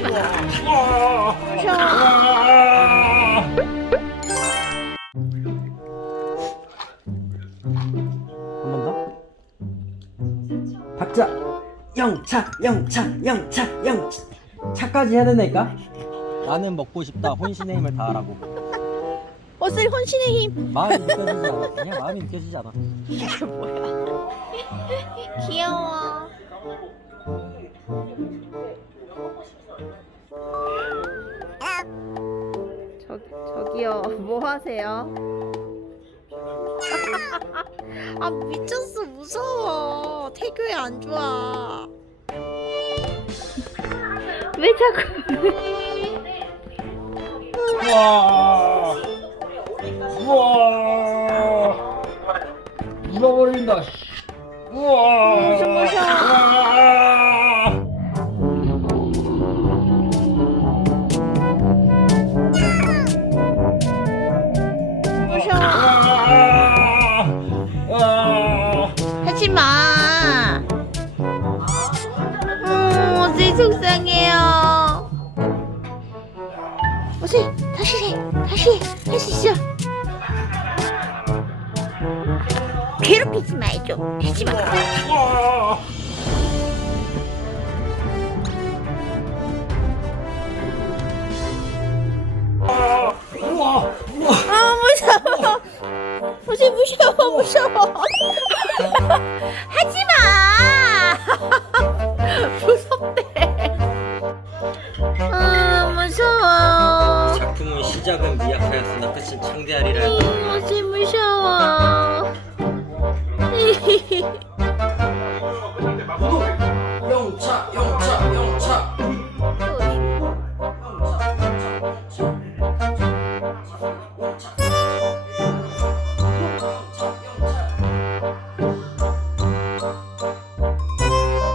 하지 마. 아. 아. 한번 더. 박자. 영차, 영차, 영차, 영차. 차까지 해야 된다니까? 나는 먹고 싶다. 혼신의 힘을 다하라고. 어슬 혼신의 힘. 마음이 느껴지지 않아. 그냥 마음이 느껴지지 않아. 이게 뭐야? 귀여워. 저 저기요 뭐 하세요? 아 미쳤어 무서워 태교에 안 좋아. 왜 자꾸? 우와. 우와. 물어버린다. 우와. 무셔, 무셔. 하지 마. 어, 어제 속상해요. 어제 다시 해, 다시 해, 할 수 있어. 괴롭히지 말죠. 하지 마. 어제 무서워, 무서워. 하지 마. 무섭대. 아 무서워. 작품은 시작은 미약하였으나 끝은 창대하리라.